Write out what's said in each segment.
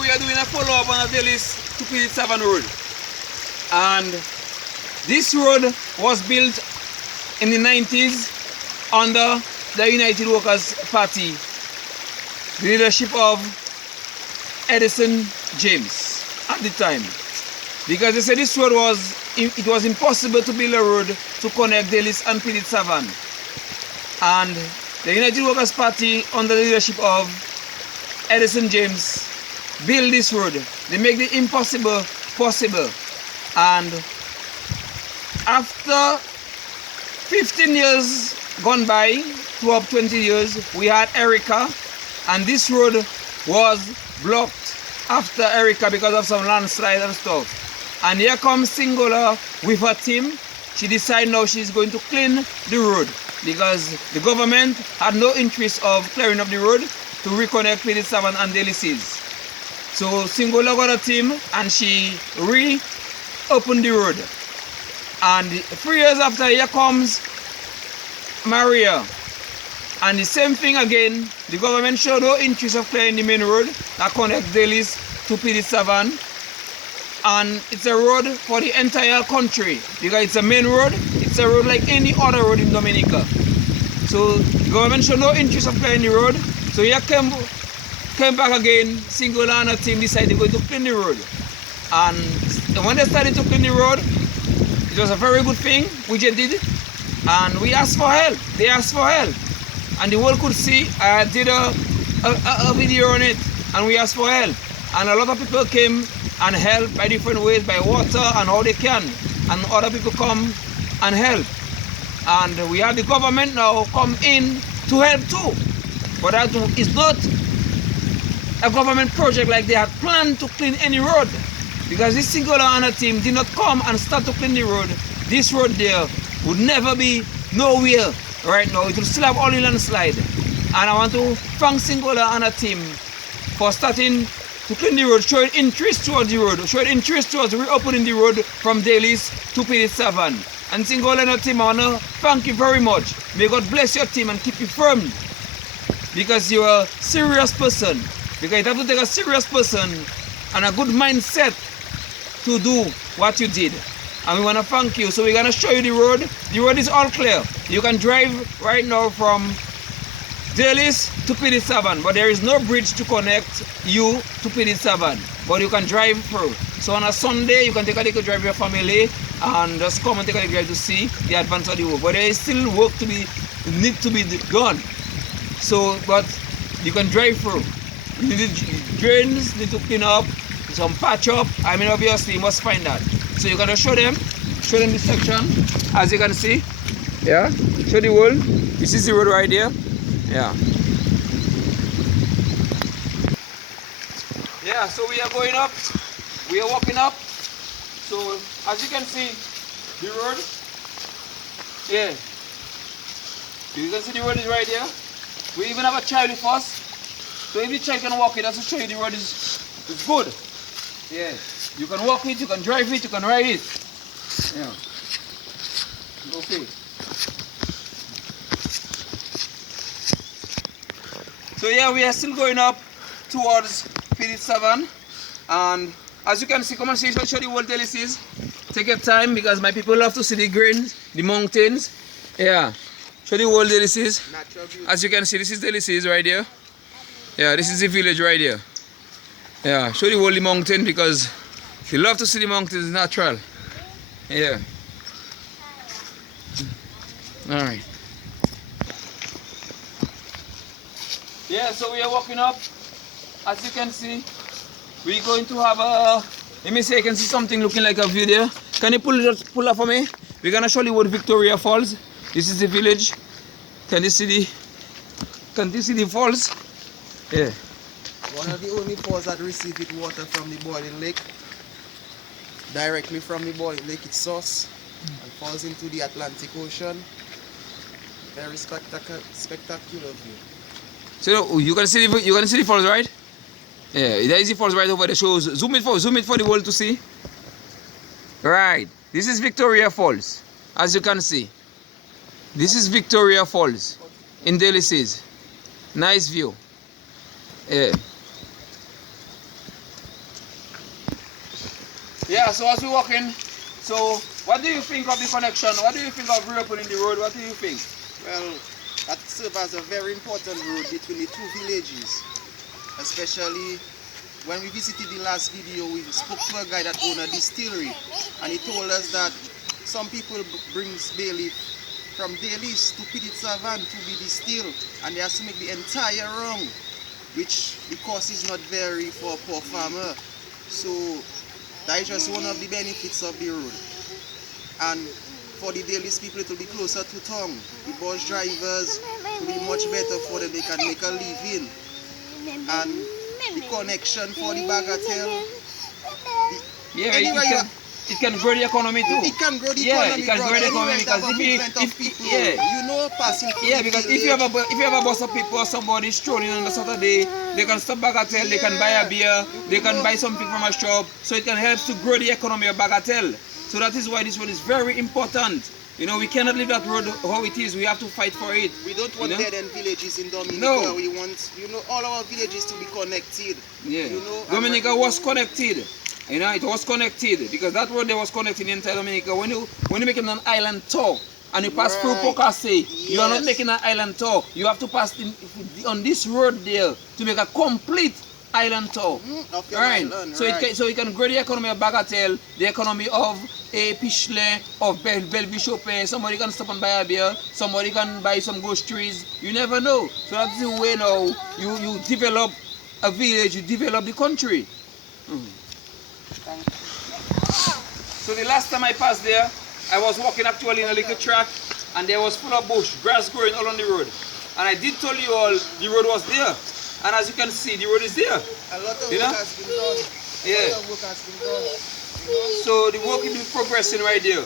we are doing a follow-up on the Delices to Petite Savanne road. And this road was built in the 90s under the United Workers Party, the leadership of Edison James at the time. Because they said this road it was impossible to build a road to connect Delices and Petite Savanne. And the United Workers Party under the leadership of Edison James build this road. They make the impossible possible. And after 15 years gone by, to up 20 years, we had Erica, and this road was blocked after Erica because of some landslide and stuff. And here comes Singular with her team. She decided now she's going to clean the road because the government had no interest of clearing up the road to reconnect Petite Savanne and Delices. So Singular got a team and she reopened the road. And 3 years after, here comes Maria. And the same thing again, the government showed no interest of clearing the main road that connects Delices to Petite Savanne. And it's a road for the entire country because it's a main road. It's a road like any other road in Dominica. So the government showed no interest of clearing the road. So here came back again, Singular and a team decided they're going to clean the road. And when they started to clean the road, it was a very good thing, which they did. And we asked for help. They asked for help. And the world could see, I did a video on it, and we asked for help. And a lot of people came and helped by different ways, by water and how they can. And other people come and help. And we have the government now come in to help too. But that is not a government project like they had planned to clean any road. Because this Singular and a team did not come and start to clean the road. This road there would never be nowhere right now. It will still have only landslide. And I want to thank Singular and a team for starting to clean the road, showing interest towards the road, showing interest towards reopening the road from Delices to Petite Savanne. And Singular and a team, I want to thank you very much. May God bless your team and keep you firm. Because you're a serious person. Because you have to take a serious person and a good mindset to do what you did. And we want to thank you. So we're going to show you the road. The road is all clear. You can drive right now from Delices to Petite Savanne, but there is no bridge to connect you to Petite Savanne. But you can drive through. So on a Sunday, you can take a little drive with your family and just come and take a little drive to see the advance of the work. But there is still work to need to be done. So, but you can drive through. You need drains, need to clean up, some patch up. I mean, obviously, you must find that. So you're gonna show them this section, as you can see. Yeah, show the world. This is the road right there. Yeah. Yeah, so we are going up. We are walking up. So as you can see, the road. Yeah. You can see the road is right there. We even have a child with us. So if the child can walk it, that's to show you the road is good. Yeah. You can walk it, you can drive it, you can ride it. Yeah. Okay. So yeah, we are still going up towards Petite Savanne. And as you can see, come and see, show the whole Delices. Take your time because my people love to see the grains, the mountains. Yeah. Show the whole Delices. As you can see, this is Delices right here. Yeah, this is the village right here. Yeah, show the whole the mountain because you love to see the mountains, it's natural. Yeah. Alright. Yeah, so we are walking up. As you can see, we're going to have a, let me say, I can see something looking like a view there. Can you pull up for me? We're gonna show you what Victoria Falls. This is the village. Can you see the falls? Yeah. One of the only falls that receive its water from the boiling lake. Directly from the boiling lake, its source, and falls into the Atlantic Ocean. Very spectacular view. So you can see the falls, right? Yeah, there is the falls right over there. Shows zoom it for the world to see. Right. This is Victoria Falls, as you can see. This is Victoria Falls in Delices. Nice view. Yeah. Yeah, so as we're walking, so what do you think of the connection? What do you think of reopening the road? What do you think? Well, that serves as a very important road between the two villages. Especially when we visited the last video, we spoke to a guy that owned a distillery, and he told us that some people brings bay leaf from Delices to Petite Savanne to be distilled, and they have to make the entire run, which the cost is not very for a poor farmer. So that is just one of the benefits of the road. And for the Delices people, it will be closer to town. The bus drivers will be much better for them. They can make a living. And the connection for the Bagatelle. It can grow the economy too. It can grow the it economy. can grow the economy because because if you have a bus of people, somebody strolling on the Saturday, they can stop Bagatelle, they can buy a beer, they can buy something from a shop, so it can help to grow the economy of Bagatelle. So that is why this road is very important. You know, we cannot leave that road how it is. We have to fight for it. We don't want dead-end villages in Dominica. No. We want, all our villages to be connected. Yeah. Dominica was connected. It was connected because that road there was connected in Dominica. When you making an island tour and you pass through Pocase, you are not making an island tour. You have to pass on this road there to make a complete island tour. Island, so it can grow the economy of Bagatelle, the economy of Pichelin, of Bellevue Chopin. Somebody can stop and buy a beer, somebody can buy some groceries. You never know. So that's the way now you develop a village, you develop the country. So the last time I passed there, I was walking actually in a little track and there was full of bush, grass growing all on the road. And I did tell you all the road was there. And as you can see, the road is there. A lot of work has been done. Yeah. A lot of work has been done. So the work is progressing right there.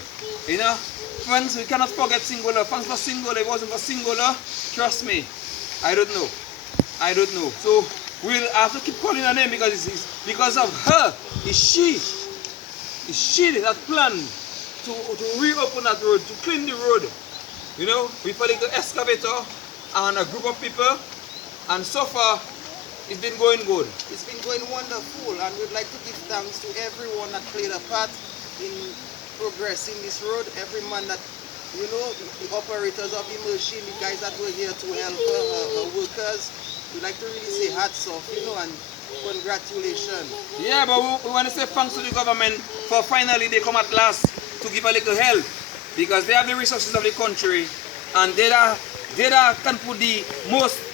Friends, we cannot forget Singular. Thanks for Singular. If it wasn't for Singular, trust me, I don't know. So we'll have to keep calling her name because it's because of her. It's she that planned to reopen that road, to clean the road. With a little excavator and a group of people. And so far, it's been going good. It's been going wonderful, and we'd like to give thanks to everyone that played a part in progressing this road. Every man that, the operators of the machine, the guys that were here to help our workers. We'd like to really say hats off, and congratulations. Yeah, but we want to say thanks to the government for finally they come at last to give a little help, because they have the resources of the country, and they can put the most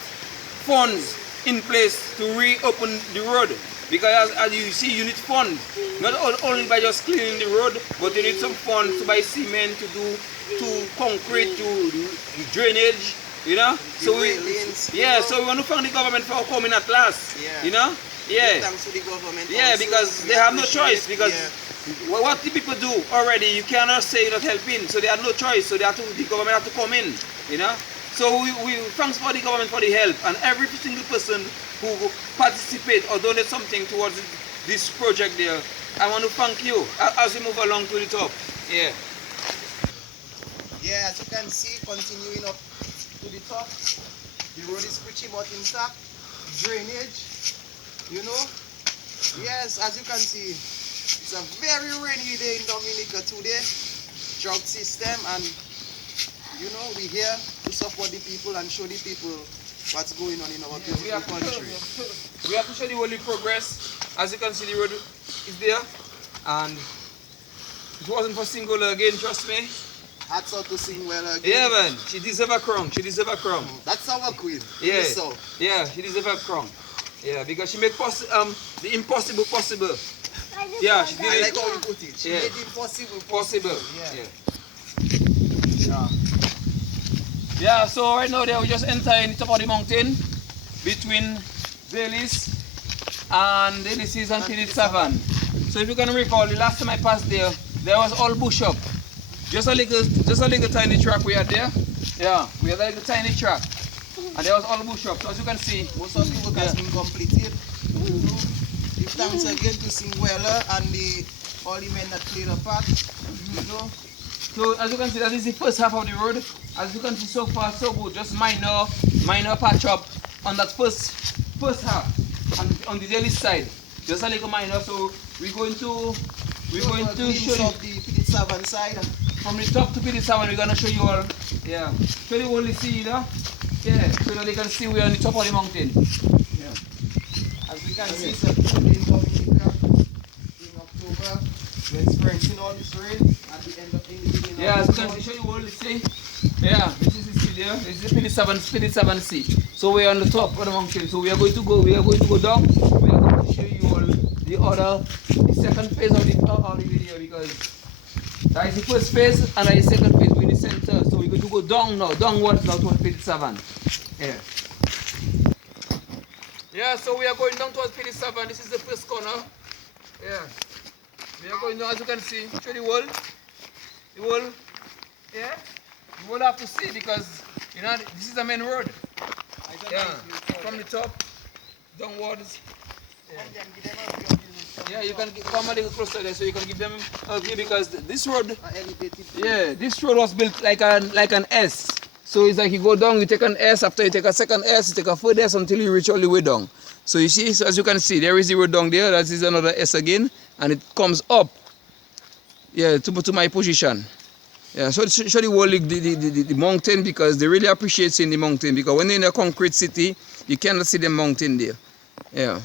funds in place to reopen the road, because as you see, you need funds not only by just cleaning the road, but you need some funds to buy cement, to concrete, to drainage, so so we want to thank the government for coming at last. Thanks to the government because they have no choice, because what the people do already, you cannot say you're not helping, so they have no choice, so the government have to come in. So we thanks for the government for the help, and every single person who participate or donate something towards this project there. I want to thank you as we move along to the top. Yeah, as you can see, continuing up to the top, the road is pretty much intact. Drainage, Yes, as you can see, it's a very rainy day in Dominica today. Drought system, and we're here to support the people and show the people what's going on in our beautiful country. We have to show the whole progress. As you can see, the road is there, and if it wasn't for Singular again, trust me. Hats off to Singular again. Yeah, man, she deserves a crown. That's our queen. Yeah, she deserves a crown. Yeah, because she made the impossible possible. Yeah, she did I like how you put it. She made the impossible possible. Yeah, so right now we just entering the top of the mountain between Delices and Petite Savanne. So if you can recall, the last time I passed there was all bush up. Just a little tiny track we had there. Yeah, we had a little tiny track. And there was all bush up. So as you can see, most of the work has been completed. Give thanks again to Singular and all the men that played a part. So as you can see, that is the first half of the road. As you can see, so far so good. Just minor patch up on that first half on the Delices side. Just a little minor. So we're going to we're going to show you of the Petite Savanne side. from the top to Petite Savanne. We're gonna show you all. Yeah. Show you all the sea, yeah. So that they can see we're on the top of the mountain. Yeah. As we can see, it's a cool day in Dominica in October. We're experiencing all this rain at the end of the beginning. Yeah, as you can see, show you all the sea. Yeah, this is the sea there. This is the Petite Savanne Sea. So we're on the top of the mountain. So we are going to go down. We are going to show you all the second phase of the video, because that is the first phase and that is the second phase. We're in the center. So we're going to go down now, downwards now towards Petite Savanne. Yeah. Yeah, so we are going down towards Petite Savanne. This is the first corner. Yeah. We are going down, as you can see. Show the wall. The wall. Yeah. You will have to see, because you know this is the main road. Yeah. From the top downwards. Yeah, you can come a little closer there so you can give them a view, because this road, yeah, this road was built like an S. So it's like you go down, you take an S, after you take a second S, you take a third S until you reach all the way down. So you see, so as you can see, there is the road down there, that is another S again, and it comes up, yeah, to my position. Yeah, so show the whole the mountain, because they really appreciate seeing the mountain, because when they're in a concrete city, you cannot see the mountain there. Yeah.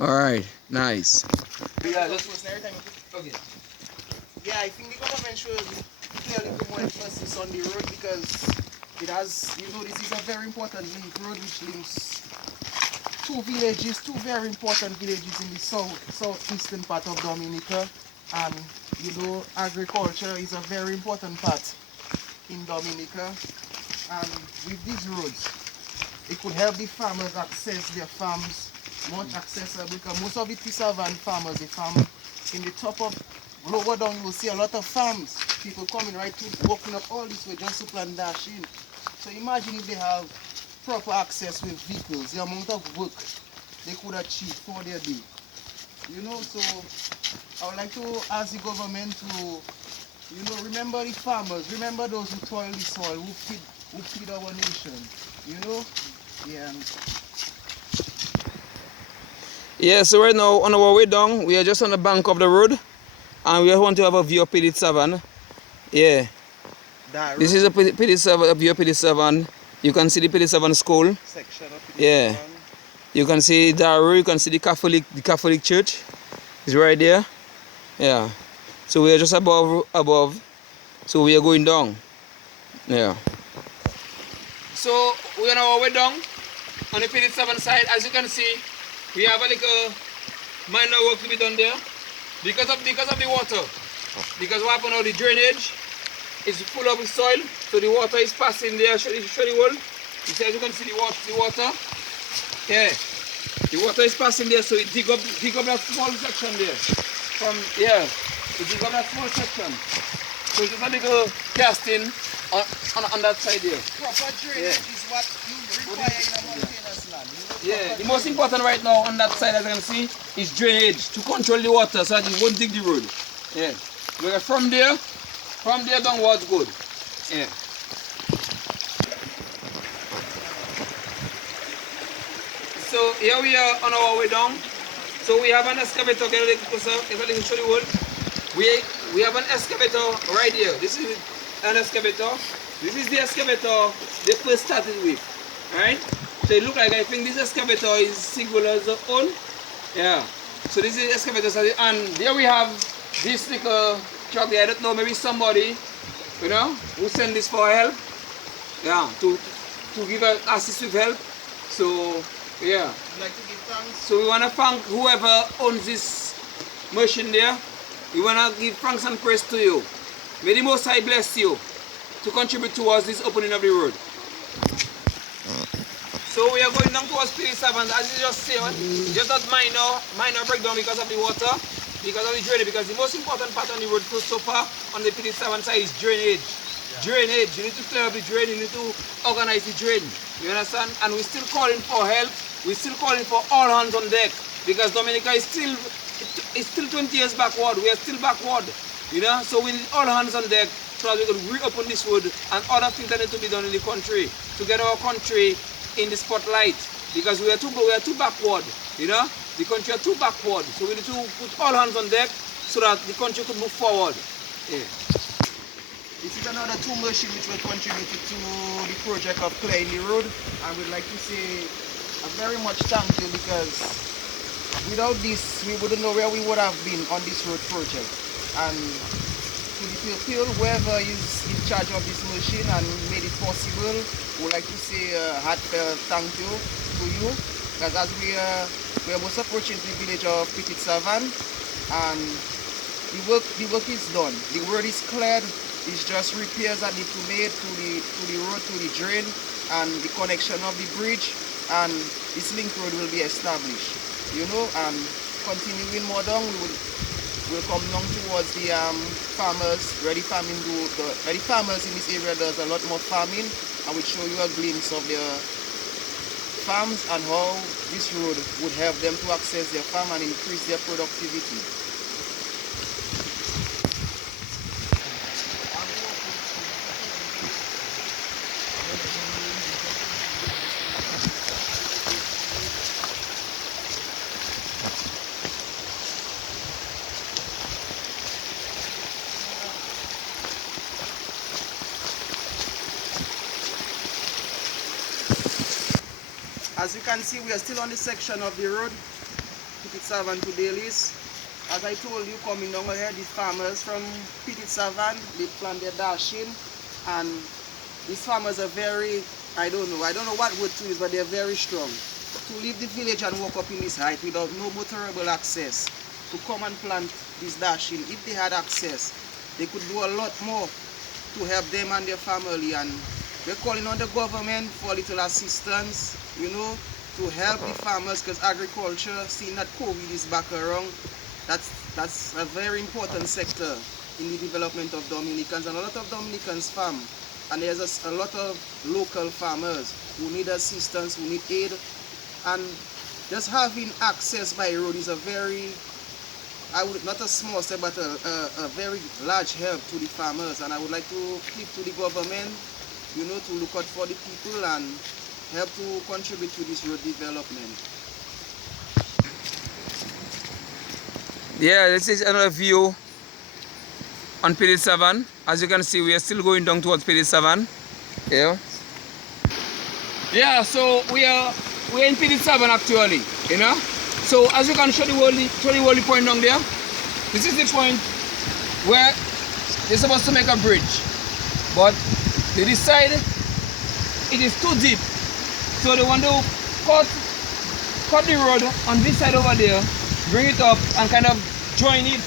Alright, nice. Yeah, okay. Yeah, I think the government should clearly put more emphasis on the road, because it has, you know, this is a very important link road which links two very important villages in the southeastern part of Dominica. And you know, agriculture is a very important part in Dominica, and with these roads it could help the farmers access their farms much accessible, because most of the Petite Savanne farmers, they farm in the top of lower down. You will see a lot of farms, people coming right to walking up all this way just to plant dash in. So imagine if they have proper access with vehicles, the amount of work they could achieve for their day. You know, so I would like to ask the government to, you know, remember the farmers, remember those who toil the soil, who feed our nation, you know? Yeah. Yeah, so right now on our way down, we are just on the bank of the road, and we want to have a view of Petite Savanne. Yeah. This is a Petite Savanne, view of Petite Savanne. You can see the Petite Savanne school. Section of Petite Savanne. You can see Daru, you can see the Catholic church. It's right there. Yeah. So we are just above. So we are going down. Yeah. So we are on our way down on the Petite Savanne side. As you can see, we have a little minor work to be done there because of the water. Because what happened now, the drainage is full of soil, so the water is passing there. Show the wall. You see, as you can see the water. Yeah. The water is passing there, so it dig up that small section there. It dig up that small section. So it's just a little casting on that side there. Proper drainage is what you require in a mountainous land. Yeah, the most important right now on that side, as you can see, is drainage to control the water so that it won't dig the road. Yeah. Because from there downwards good. Yeah. So here we are on our way down. So we have an excavator. Get a little closer. Get a little show the wall. We have an excavator right here. This is an excavator. This is the excavator they first started with. Alright? So it looks like, I think this excavator is Singular's own. Yeah. So this is the excavator, and there we have this little truck there. I don't know, maybe somebody, you know, who sent this for help. Yeah, to give us assist with help. So yeah. I'd like to give thanks. So we wanna thank whoever owns this machine there. We wanna give thanks and praise to you. May the Most High bless you to contribute towards this opening of the road. So we are going down towards Petite Savanne, as you just see, just that minor breakdown because of the water, because of the drainage, because the most important part on the road so far on the Petite Savanne side is drainage. Yeah. Drainage, you need to clear up the drain, you need to organize the drain, you understand? And we're still calling for help, we're still calling for all hands on deck, because Dominica is still 20 years backward, we are still backward, you know? So we need all hands on deck so that we can reopen this road and other things that need to be done in the country, to get our country in the spotlight, because we are too backward, you know, the country are too backward, so we need to put all hands on deck so that the country could move forward. Yeah. This is another two machines which will contribute to the project of clearing the road. I would like to say a very much thank you, because without this we wouldn't know where we would have been on this road project. And to the people, whoever is in charge of this machine and made it possible, we would like to say a heartfelt thank you to you, because as we are almost approaching the village of Petite Savanne, and the work is done. The road is cleared. It's just repairs that need to be made to the road, to the drain, and the connection of the bridge, and this link road will be established. You know, and continuing more down, we'll come down towards the farmers. Ready farmers in this area does a lot more farming, and we'll show you a glimpse of their farms and how this road would help them to access their farm and increase their productivity. As you can see, we are still on the section of the road, Petite Savanne to Delices. As I told you, coming down ahead, the farmers from Petite Savanne, they plant their dashing, and these farmers are very, I don't know what word to use, but they're very strong. To leave the village and walk up in this height without no motorable access, to come and plant this dashing, if they had access, they could do a lot more to help them and their family. And we're calling on the government for a little assistance, you know, to help the farmers, because agriculture, seeing that COVID is back around, that's a very important sector in the development of Dominicans, and a lot of Dominicans farm, and there's a lot of local farmers who need assistance, who need aid, and just having access by road is a very, not a small step, but a very large help to the farmers. And I would like to plead to the government, you know, to look out for the people and help to contribute to this road development. Yeah, this is another view on Petite Savanne. As you can see, we are still going down towards Petite Savanne. Yeah. Yeah, so we're in Petite Savanne actually, you know. So as you can show the whole point down there, this is the point where they're supposed to make a bridge, but they decided it is too deep. So they want to cut the road on this side over there, bring it up and kind of join it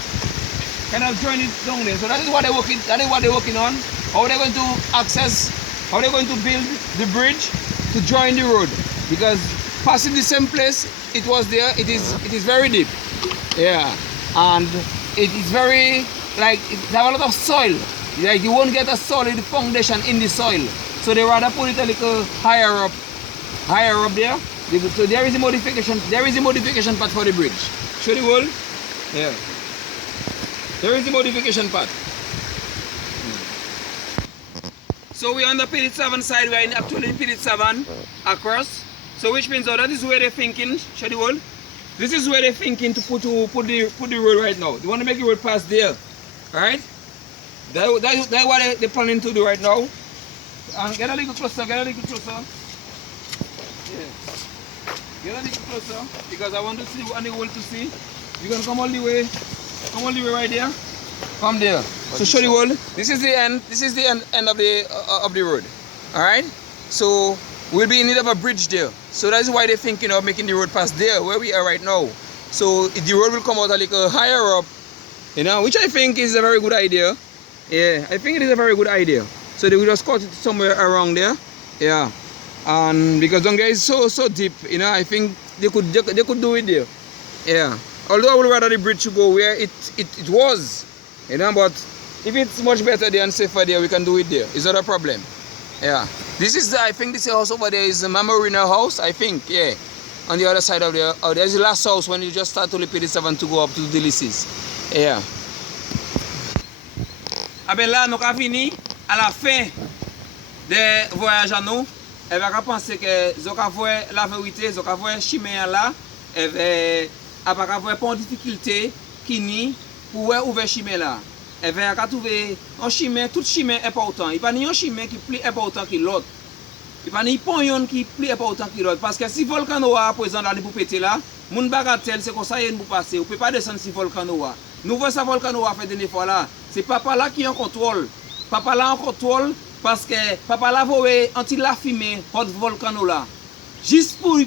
down there. So that is what they're working on. How they're going to access, how they're going to build the bridge to join the road. Because passing the same place it was there, it is very deep. Yeah. And it is very, like, it has a lot of soil. Like, you won't get a solid foundation in the soil. So they rather put it a little higher up there. So there is a modification part for the bridge. Show the wall. Yeah. There is a modification part. So we are on the Petite Savanne side. We are actually in Petite Savanne across. So which means that is where they're thinking. Show the wall. This is where they're thinking to put the road right now. They want to make the road pass there. Alright? That's what they're planning to do right now. And get a little closer. Yeah. Get a little closer, because I want to see what they want to see. You're gonna come all the way right there. Come there. So show the wall. This is the end. This is the end of the road. Alright? So we'll be in need of a bridge there. So that's why they're thinking of making the road pass there where we are right now. So the road will come out a little higher up, you know, which I think is a very good idea. Yeah, I think it is a very good idea. So they will just cut it somewhere around there. Yeah. And because down there is so deep, you know, I think they could do it there. Yeah. Although I would rather the bridge to go where it was, you know, but if it's much better there and safer there, we can do it there. It's not a problem. Yeah. This is I think this house over there is a Marina house, I think, yeah. On the other side of there, there's the last house when you just start to Petit Savanne to go up to Delices. Yeah. Ah ben là, nous avons fini à la fin de voyage à nous. Et bien, on pense que vous avez voir la vérité, vous avez voir chemin là, et après avoir pas de difficulté qui ni pour ouvrir chemin là. Et bien, on trouver un chemin, tout chemin est important. Il n'y a pas un chemin qui est plus important que l'autre. Il n'y a pas un pont qui est plus important que l'autre. Parce que si volcan noir, par exemple, là, pour péter là, mon bagatelle, c'est comme ça, il pour passer. On ne peut pas descendre si volcan noir. Nous voyons ça, volcan noir fait des fois là. C'est papa là qui est en contrôle. Papa là en contrôle parce que papa là voit anti la fumée, hot volcan là. Juste pour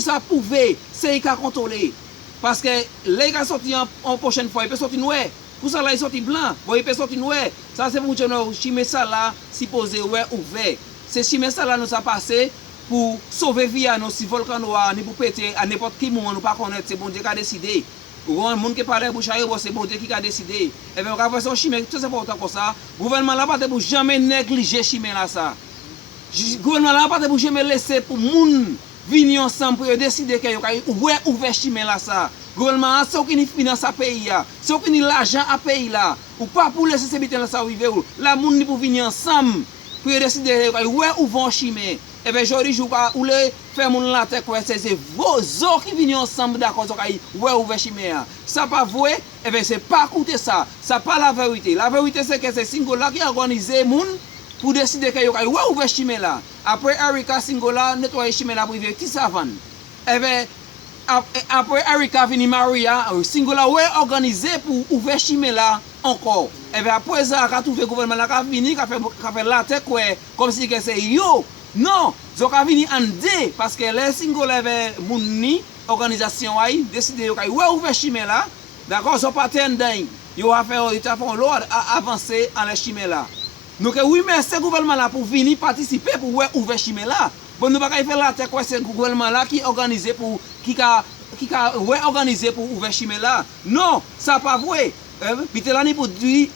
ça prouver, c'est qu'il a contrôlé. Parce que les gars sortent en prochaine fois, il peut sortir noir. Pour ça là, il sortit blanc. Bon, il peut sortir noir. Ça, c'est pour que nous chimé ça là, supposé ouvert. C'est chimé ça là, nous ça passé pour sauver vie à nous si volcan noir, ni pour péter à n'importe qui moment, nous pas connaître, c'est bon Dieu qui a décidé. Ou un monde qui parle bouche à c'est bon Dieu qui a décidé. Et bien, on va faire son chimé, tout c'est important comme ça. Le gouvernement là, pas pour jamais négliger chimé là ça. Le gouvernement là, pas pour jamais laisser pour monde venir ensemble pour décider qu'il y a ouvert chimé là ça. Le gouvernement, c'est qui ni finance à pays là, c'est qui ni l'argent à pays là. Ou pas pour laisser ces bitins là ça arriver où. La monde ni pour venir ensemble pour décider qu'il y a ouvert chimé. Et bien, aujourd'hui, je ou le faire mon la tête, c'est vos os qui viennent ensemble d'accord, ouais, ouvert chimé. Ça pas vrai, et bien, c'est pas écouter ça. Ça pas la vérité. La vérité, c'est que c'est Singola qui a organisé moun pour décider qu'il y a ouais, ouvert chimé là. Après, Erika Singola nettoyer chimé là pour vivre Petite Savanne. Et bien, après, Erika vini Maria, Singola ouais, organisé pour ouvrir chimé là encore. Et bien, après ça, quand tout le gouvernement là, qui vini, qui fait la tête, comme si c'est yo. Non, ils ont venu en deux parce que les singles avaient mouni organisation a décidé de ouvrir chimé là. D'accord, ils ont pas dedans. Ils ont fait l'ordre à avancer en les chimé là. Donc oui, mais ce gouvernement là pour venir participer pour ouvrir chimé là. Bon, nous pas faire la tête c'est le gouvernement là qui organisé pour organisé pour ouvrir chimé là. Non, ça pas vrai. Puis là ni pour dire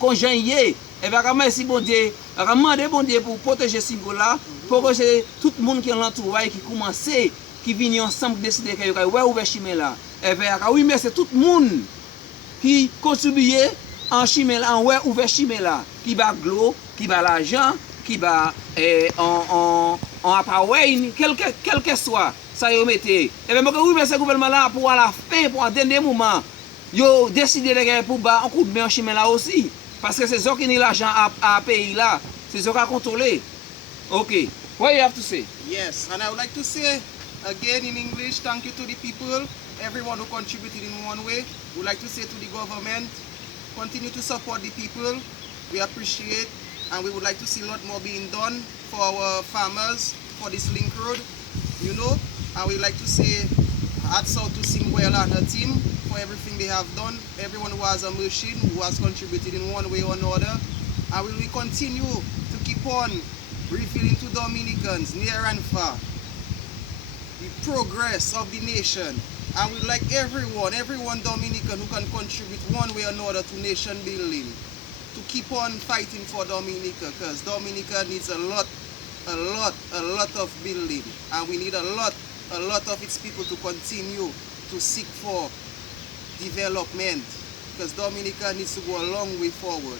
congénier. Et bien, merci bon Dieu, demander bon Dieu pour protéger ce là, pour protéger tout le monde qui est l'entourage, qui commence, qui vient ensemble décider qu'il y a ouvert chimé là. Et bien, oui, merci tout le monde qui contribue en chimé là, en ouvert chimé là, qui va l'eau, qui va l'argent, qui va en appareil, quel que soit, ça y est mettez. Et bien, oui, merci le gouvernement là pour à la fin, pour un dernier moment, ils ont décidé de pour battre un coup de main en chimé là aussi. Parce que c'est ça qui a l'argent à payer là. C'est ça qui a contrôlé. Ok. What you have to say? Yes, and I would like to say again in English, thank you to the people, everyone who contributed in one way. We would like to say to the government, continue to support the people. We appreciate, and we would like to see a lot more being done for our farmers, for this link road, you know. And we would like to say hats out to Simwela and her team for everything they have done, everyone who has a machine, who has contributed in one way or another. And we will continue to keep on revealing to Dominicans near and far the progress of the nation. And we like everyone Dominican who can contribute one way or another to nation building, to keep on fighting for Dominica, because Dominica needs a lot of building, and we need a lot of its people to continue to seek for development, because Dominica needs to go a long way forward.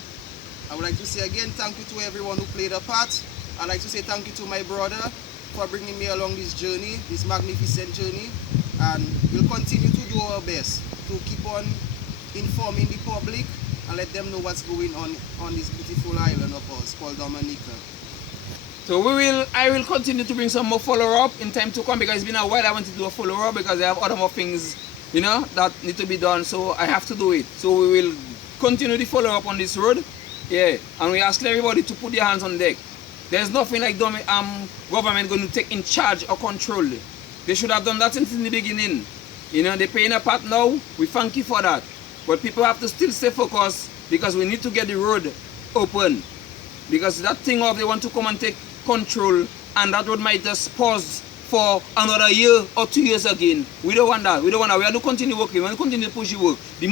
I would like to say again thank you to everyone who played a part. I'd like to say thank you to my brother for bringing me along this journey, this magnificent journey, and we'll continue to do our best to keep on informing the public and let them know what's going on this beautiful island of ours called Dominica. So I will continue to bring some more follow-up in time to come, because it's been a while I wanted to do a follow-up because I have other more things, you know, that need to be done, so I have to do it. So we will continue the follow-up on this road, yeah, and we ask everybody to put their hands on deck. There's nothing like government going to take in charge or control. They should have done that since in the beginning. You know, they're paying a part now, we thank you for that. But people have to still stay focused, because we need to get the road open. Because that thing of they want to come and take control, and that road might just pause for another year or 2 years again. We don't want that. We don't want that. We have to continue working. We want to continue to push the work. The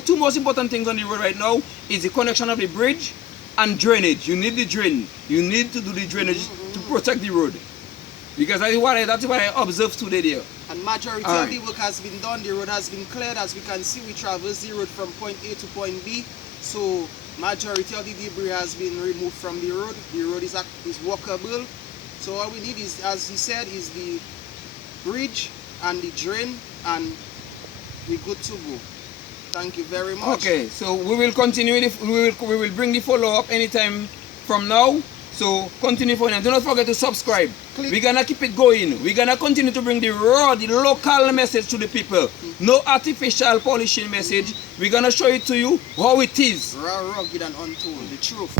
two most important things on the road right now is the connection of the bridge and drainage. You need the drain. You need to do the drainage to protect the road. Because that's what I observed today there. And majority of the work has been done. The road has been cleared. As we can see, we traverse the road from point A to point B. So majority of the debris has been removed from the road. The road is walkable. So all we need is, as he said, is the bridge and the drain, and we're good to go. Thank you very much. Okay, so we will continue. We will bring the follow up anytime from now. So continue for now. Do not forget to subscribe. Click. We're gonna keep it going. We're gonna continue to bring the raw, the local message to the people. No artificial polishing message. We're gonna show it to you how it is. Raw, rugged, and untold. The truth.